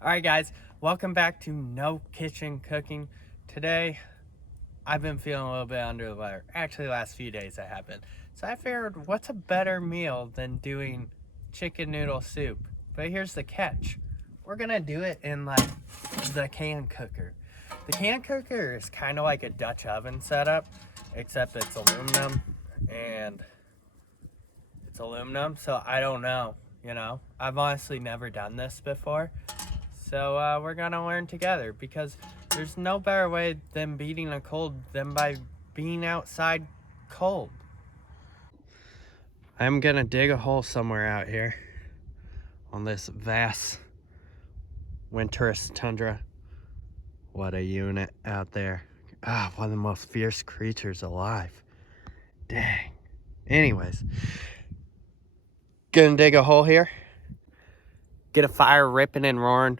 Alright guys, welcome back to No Kitchen Cooking. Today, I've been feeling a little bit under the weather. Actually, the last few days I have been. So I figured, what's a better meal than doing chicken noodle soup? But here's the catch. We're gonna do it in like the can cooker. The can cooker is kind of like a Dutch oven setup, except it's aluminum so I don't know, I've honestly never done this before. So we're gonna learn together, because there's no better way than beating a cold than by being outside cold. I'm gonna dig a hole somewhere out here on this vast winterous tundra. What a unit out there. One of the most fierce creatures alive. Dang. Anyways, gonna dig a hole here, get a fire ripping and roaring.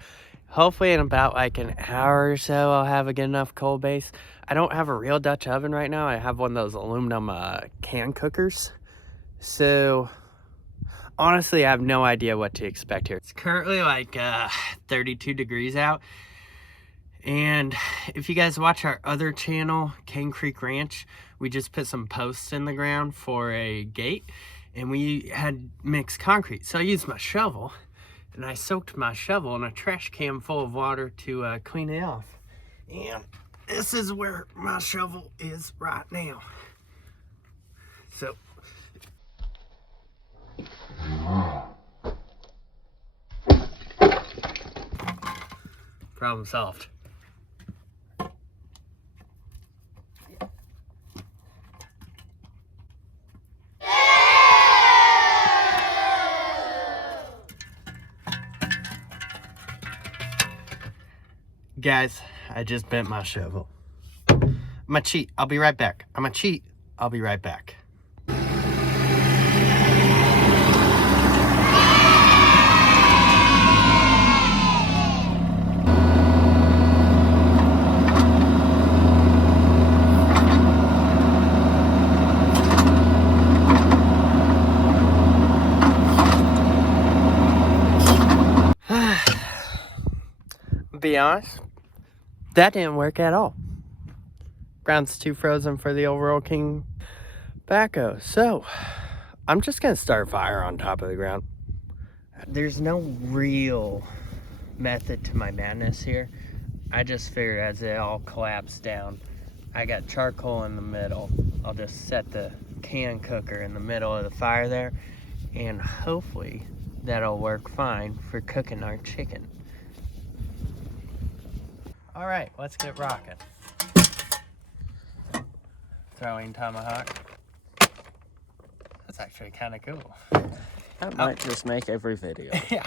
Hopefully in about like an hour or so, I'll have a good enough coal base. I don't have a real Dutch oven right now. I have one of those aluminum can cookers. So honestly, I have no idea what to expect here. It's currently like 32 degrees out. And if you guys watch our other channel, Cane Creek Ranch, we just put some posts in the ground for a gate. And we had mixed concrete. So I used my shovel. And I soaked my shovel in a trash can full of water to clean it off. And this is where my shovel is right now. So, problem solved. Guys, I just bent my shovel. I'm gonna cheat. I'll be right back. I'm gonna cheat. I'll be right back. Be honest, that didn't work at all. Ground's too frozen for the overall king backhoe. So I'm just gonna start a fire on top of the ground. There's no real method to my madness here. I just figured as it all collapsed down, I got charcoal in the middle. I'll just set the can cooker in the middle of the fire there, and hopefully that'll work fine for cooking our chicken. All right, let's get rocking. Throwing tomahawk. That's actually kind of cool. That might just make every video. Yeah.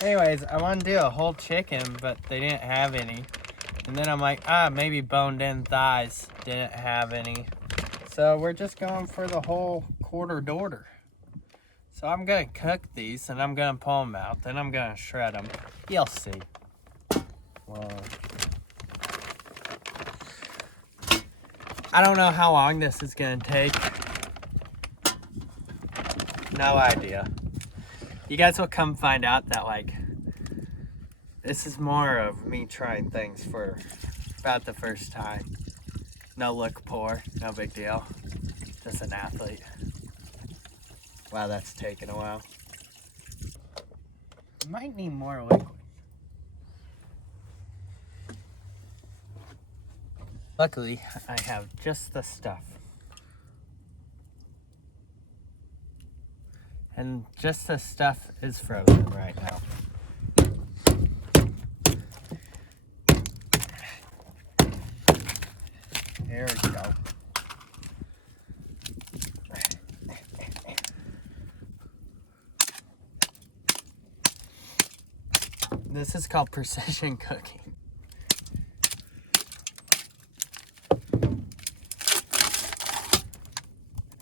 Anyways, I want to do a whole chicken, but they didn't have any. And then I'm like, maybe boned in thighs. Didn't have any. So we're just going for the whole quarter dorter. So I'm going to cook these, and I'm going to pull them out. Then I'm going to shred them. You'll see. Whoa. I don't know how long this is going to take. No idea. You guys will come find out that, like, this is more of me trying things for about the first time. No look poor, no big deal. Just an athlete. Wow, that's taking a while. Might need more liquid. Luckily, I have just the stuff. And just the stuff is frozen right now. There we go. This is called precision cooking.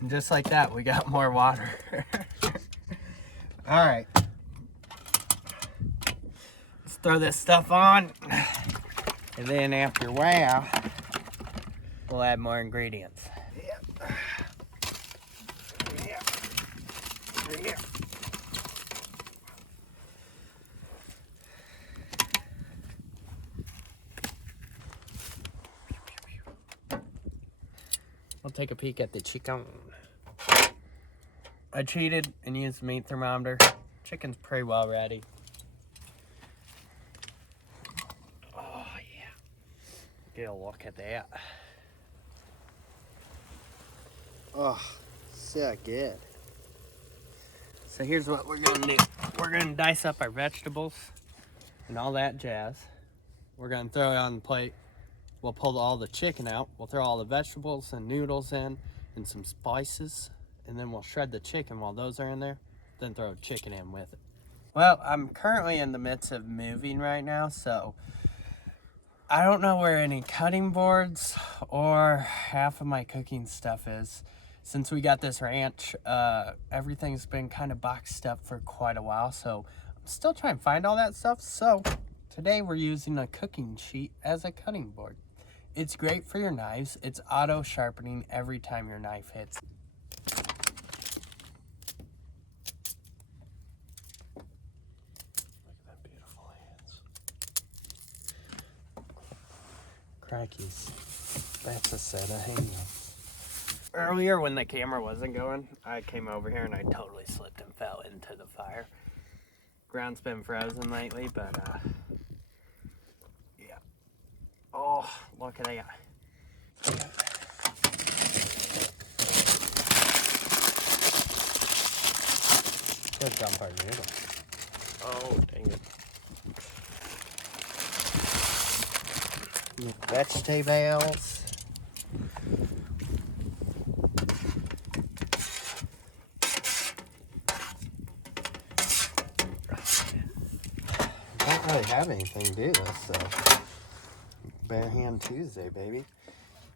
And just like that, we got more water. All right. Let's throw this stuff on. And then after a while, we'll add more ingredients. Yep. We'll take a peek at the chicken. I cheated and used the meat thermometer. Chicken's pretty well ready. Oh, yeah. Get a look at that. Oh, so good. So here's what we're gonna do. We're gonna dice up our vegetables and all that jazz. We're gonna throw it on the plate. We'll pull all the chicken out. We'll throw all the vegetables and noodles in and some spices. And then we'll shred the chicken while those are in there. Then throw chicken in with it. Well, I'm currently in the midst of moving right now, so I don't know where any cutting boards or half of my cooking stuff is. Since we got this ranch, everything's been kind of boxed up for quite a while, so I'm still trying to find all that stuff. So today we're using a cooking sheet as a cutting board. It's great for your knives. It's auto sharpening every time your knife hits. Look at that beautiful hands. Crikeys. That's a set of hands. Earlier when the camera wasn't going, I came over here and I totally slipped and fell into the fire. Ground's been frozen lately, but yeah. Oh, look at that. Good jump our noodle. Oh, dang it. Vegetables. Don't really have anything to do this, so bare hand Tuesday, baby.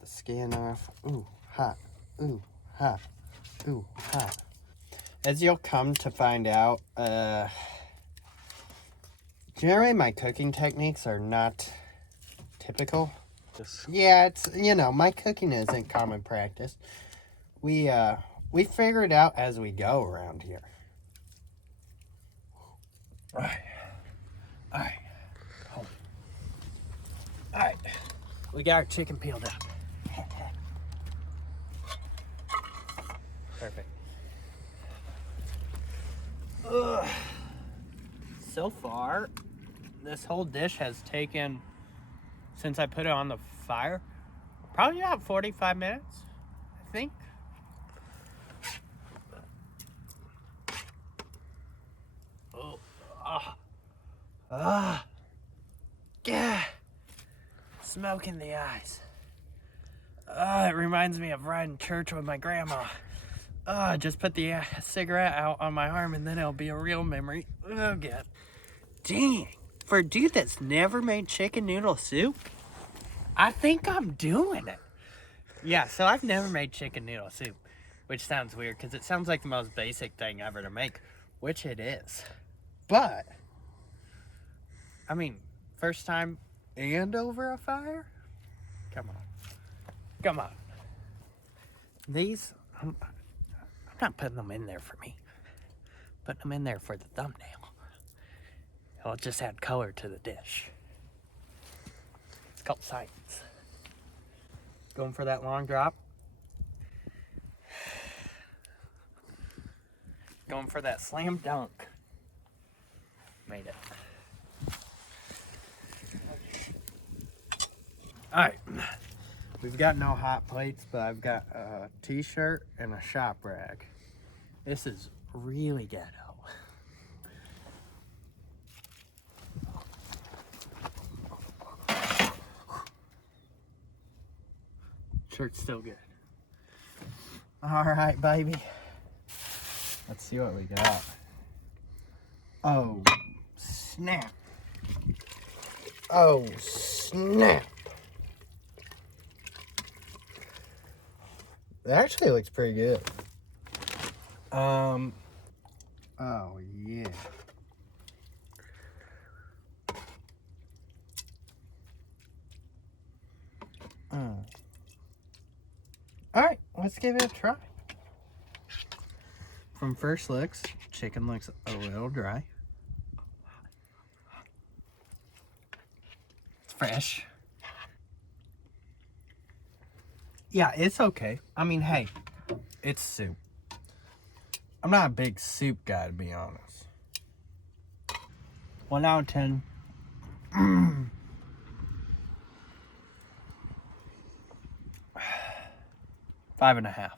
The skin off. Ooh, hot. Ooh, hot. Ooh, hot. As you'll come to find out, generally my cooking techniques are not typical. Yeah, it's, you know, my cooking isn't common practice. We figure it out as we go around here. All right. We got our chicken peeled up. Perfect. Ugh. So far, this whole dish has taken, since I put it on the fire, probably about 45 minutes, I think. Yeah. Smoke in the eyes. It reminds me of riding church with my grandma. Just put the cigarette out on my arm and then it'll be a real memory. Oh, God. Dang. For a dude that's never made chicken noodle soup, I think I'm doing it. Yeah, so I've never made chicken noodle soup, which sounds weird because it sounds like the most basic thing ever to make, which it is. But, I mean, first time and over a fire? Come on. These, I'm not putting them in there for me. Putting them in there for the thumbnail. It'll just add color to the dish. It's called science. Going for that long drop. Going for that slam dunk. Made it. Alright. We've got no hot plates, but I've got a t-shirt and a shop rag. This is really ghetto. Shirt's still good. Alright, baby. Let's see what we got. Oh, snap. Oh, snap. It actually looks pretty good. Oh, yeah. Alright, let's give it a try. From first looks, chicken looks a little dry. It's fresh. Yeah, it's okay. I mean, hey, it's soup. I'm not a big soup guy, to be honest. 1 out of 10. 5.5.